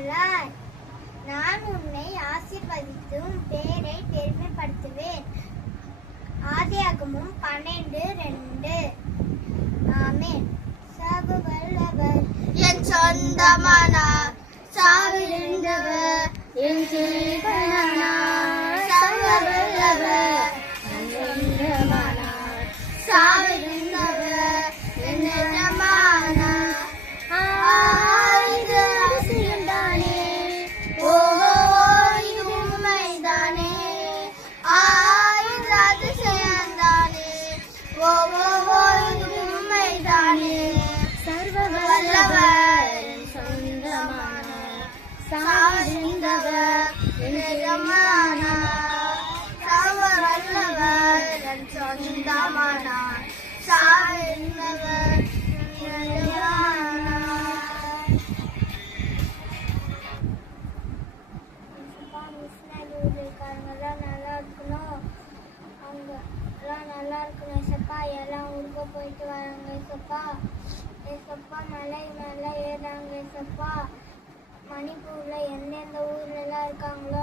சொன்னாய். நான் உன்னை ஆசீர்வதித்து உன் பேரை பெருமைப்படுத்துவேன். ஆதியாகமம் 12:2. ஆமென். சர்வ வல்லவர் என் சொந்தமானார், சாவிருந்தவர் என் ஜீவனானார். சர்வ வல்லவர் என் சொந்தமானார், சாவிருந்தவர் என் எஜமானார். இது அதிசயம்தானே, ஓ இது உண்மைதானே. இது அதிசயம்தானே, ஓ இது உண்மைதானே. சர்வ வல்லவர் என் சொந்தமானார், சாவிருந்தவர் என் எஜமானார். சர்வ வல்லவர் என் சொந்தமானார், சாவிருந்தவர் என் எஜமானார். இருக்காங்கலாம் நல்லா இருக்கணும், அவங்க எல்லாம் நல்லா இருக்கணும் ஏசப்பா. எல்லாம் ஊருக்கு போயிட்டு வராங்க ஏசப்பா. ஏசப்பா மலை மேலே ஏறாங்க ஏசப்பா. மணிப்பூர்ல எந்தெந்த ஊர்ல எல்லாம் இருக்காங்களோ